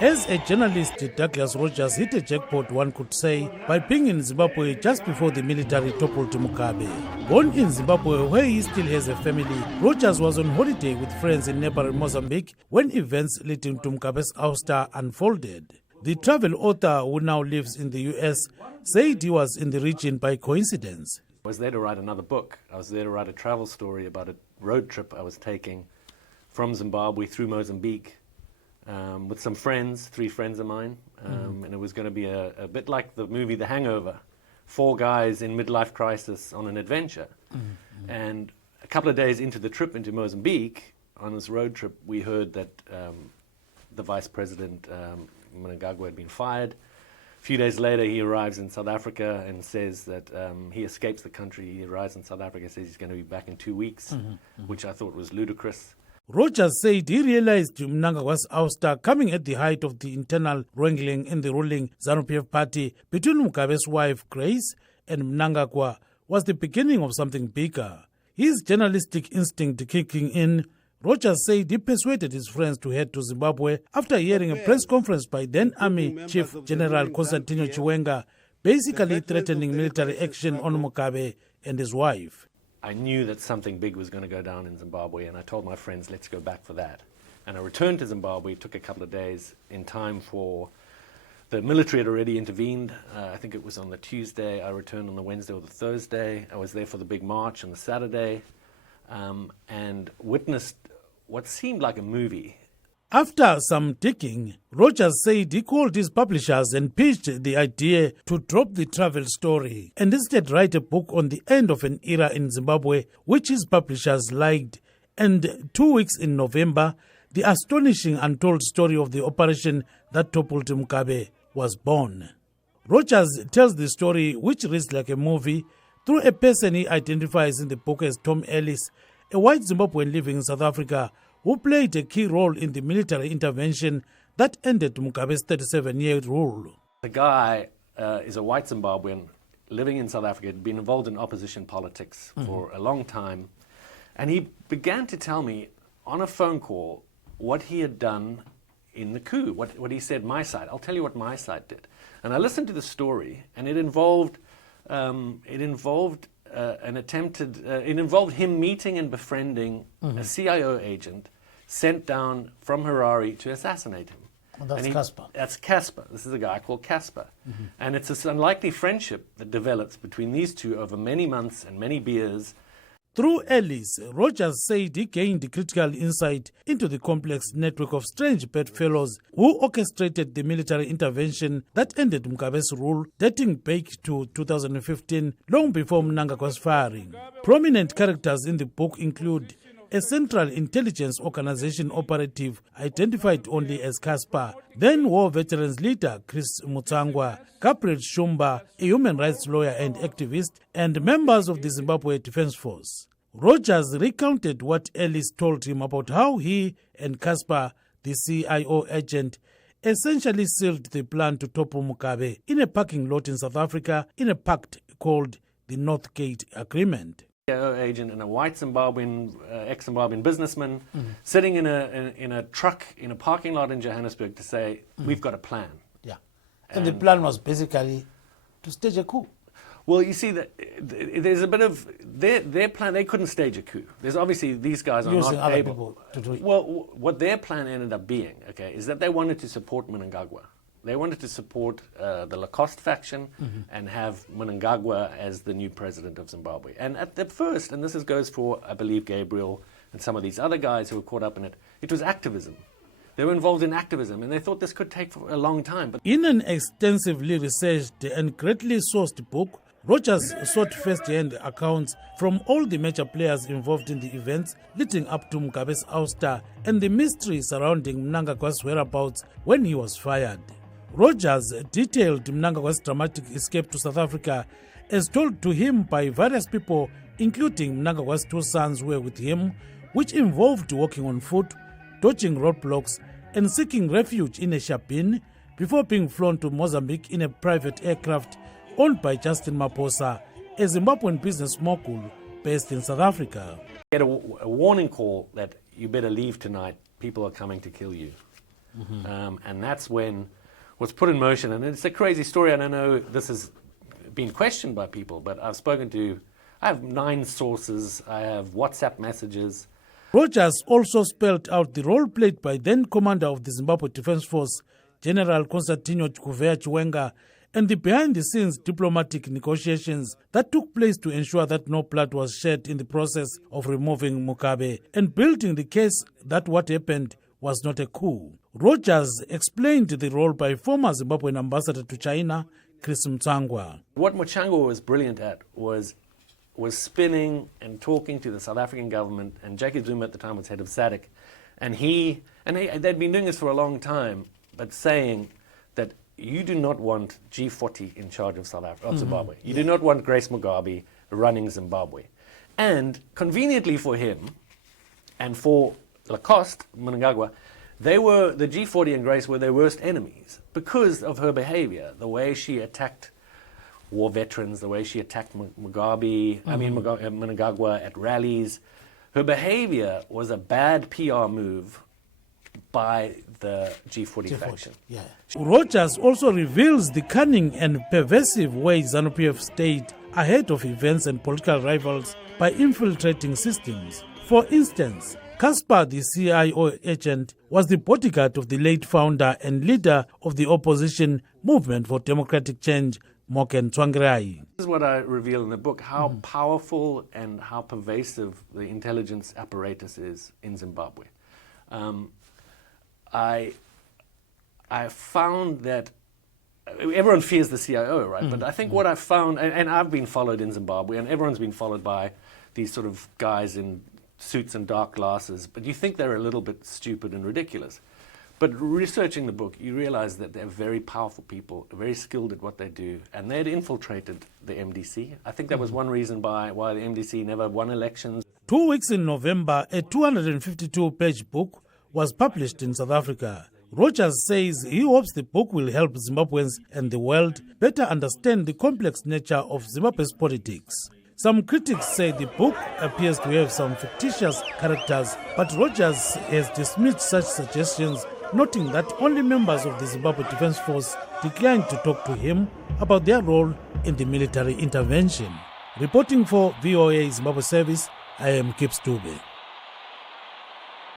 As a journalist, Douglas Rogers hit a jackpot, one could say, by being in Zimbabwe just before the military toppled Mugabe. Born in Zimbabwe, where he still has a family, Rogers was on holiday with friends in neighboring Mozambique when events leading to Mugabe's ouster unfolded. The travel author, who now lives in the US, said he was in the region by coincidence. I was there to write another book. I was there to write a travel story about a road trip I was taking from Zimbabwe through Mozambique with some friends, 3 friends of mine. And it was going to be a bit like the movie The Hangover, 4 guys in midlife crisis on an adventure. And a couple of days into the trip into Mozambique, on this road trip, we heard that the Vice President, Mnangagwa, had been fired. A few days later, he arrives in South Africa and says that he escapes the country. He arrives in South Africa and says he's going to be back in 2 weeks, which I thought was ludicrous. Rogers said he realized Mnangagwa's ouster coming at the height of the internal wrangling in the ruling ZANU-PF party between Mugabe's wife, Grace, and Mnangagwa was the beginning of something bigger. His journalistic instinct kicking in, Rogers said he persuaded his friends to head to Zimbabwe after hearing a press conference by then Army Chief General Constantino Chiwenga basically threatening military action on Mugabe and his wife. I knew that something big was going to go down in Zimbabwe, and I told my friends, let's go back for that. And I returned to Zimbabwe. It took a couple of days in time for the military had already intervened. I think it was on the Tuesday. I returned on the Wednesday or the Thursday. I was there for the big march on the Saturday and witnessed what seemed like a movie. After some digging, Rogers said he called his publishers and pitched the idea to drop the travel story and instead write a book on the end of an era in Zimbabwe, which his publishers liked. And 2 weeks in November, the astonishing untold story of the operation that toppled Mugabe was born. Rogers tells the story, which reads like a movie, through a person he identifies in the book as Tom Ellis, a white Zimbabwean living in South Africa, who played a key role in the military intervention that ended Mugabe's 37-year rule. The guy is a white Zimbabwean living in South Africa, had been involved in opposition politics for a long time, and he began to tell me on a phone call what he had done in the coup, what he said, my side. I'll tell you what my side did. And I listened to the story, and it involved him meeting and befriending a CIO agent sent down from Harare to assassinate him. Oh, that's Casper. That's Casper. This is a guy called Casper. And it's this unlikely friendship that develops between these two over many months and many beers. Through Ellis, Rogers said he gained critical insight into the complex network of strange bedfellows who orchestrated the military intervention that ended Mugabe's rule, dating back to 2015, long before Mnangagwa's firing. Prominent characters in the book include a Central Intelligence Organization operative identified only as Casper, then war veterans leader Chris Mutsangwa, Gabriel Shumba, a human rights lawyer and activist, and members of the Zimbabwe Defense Force. Rogers recounted what Ellis told him about how he and Casper, the CIO agent, essentially sealed the plan to topple Mugabe in a parking lot in South Africa in a pact called the Northgate Agreement. Agent and a white Zimbabwean, ex-Zimbabwean businessman sitting in a truck in a parking lot in Johannesburg to say, we've got a plan. Yeah. And the plan was basically to stage a coup. Well, you see, there's a bit of their plan. They couldn't stage a coup. There's obviously these guys are using not other able people to do it. Well, what their plan ended up being, okay, is that they wanted to support Mnangagwa. They wanted to support the Lacoste faction and have Mnangagwa as the new president of Zimbabwe. And at the first, and this goes for, I believe, Gabriel and some of these other guys who were caught up in it, it was activism. They were involved in activism, and they thought this could take for a long time. But in an extensively researched and greatly sourced book, Rogers sought first-hand accounts from all the major players involved in the events leading up to Mugabe's ouster and the mystery surrounding Mnangagwa's whereabouts when he was fired. Rogers detailed Mnangagwa's dramatic escape to South Africa as told to him by various people, including Mnangagwa's 2 sons who were with him, which involved walking on foot, dodging roadblocks, and seeking refuge in a shabin before being flown to Mozambique in a private aircraft owned by Justin Maposa, a Zimbabwean business mogul based in South Africa. Get a warning call that you better leave tonight, people are coming to kill you. And that's when was put in motion. And it's a crazy story, and I know this has been questioned by people, but I have 9 sources, I have WhatsApp messages. Rogers also spelled out the role played by then Commander of the Zimbabwe Defence Force, General Constantino Chiwenga, and the behind-the-scenes diplomatic negotiations that took place to ensure that no blood was shed in the process of removing Mugabe, and building the case that what happened was not a coup. Rogers explained the role by former Zimbabwean ambassador to China, Chris Mtsangwa. What Mtsangwa was brilliant at was spinning and talking to the South African government, and Jacob Zuma at the time was head of SADC, and they'd been doing this for a long time, but saying that you do not want G40 in charge of Zimbabwe. You do not want Grace Mugabe running Zimbabwe. And conveniently for him and for Lacoste, Mnangagwa, the G40 and Grace were their worst enemies because of her behavior, the way she attacked war veterans, the way she attacked Mnangagwa at rallies. Her behavior was a bad PR move by the G40 faction. Yeah. Rogers also reveals the cunning and pervasive way ZANU-PF stayed ahead of events and political rivals by infiltrating systems. For instance, Caspar, the CIO agent, was the bodyguard of the late founder and leader of the opposition Movement for Democratic Change, Morgan Tsvangirai. This is what I reveal in the book, how powerful and how pervasive the intelligence apparatus is in Zimbabwe. I found that everyone fears the CIO, right? But I think what I found, and I've been followed in Zimbabwe, and everyone's been followed by these sort of guys in suits and dark glasses, but you think they're a little bit stupid and ridiculous. But researching the book, you realize that they're very powerful people, very skilled at what they do, and they had infiltrated the MDC. I think that was one reason why the MDC never won elections. 2 weeks in November, a 252-page book was published in South Africa. Rogers says he hopes the book will help Zimbabweans and the world better understand the complex nature of Zimbabwe's politics. Some critics say the book appears to have some fictitious characters, but Rogers has dismissed such suggestions, noting that only members of the Zimbabwe Defence Force declined to talk to him about their role in the military intervention. Reporting for VOA Zimbabwe Service, I am Kip Stube.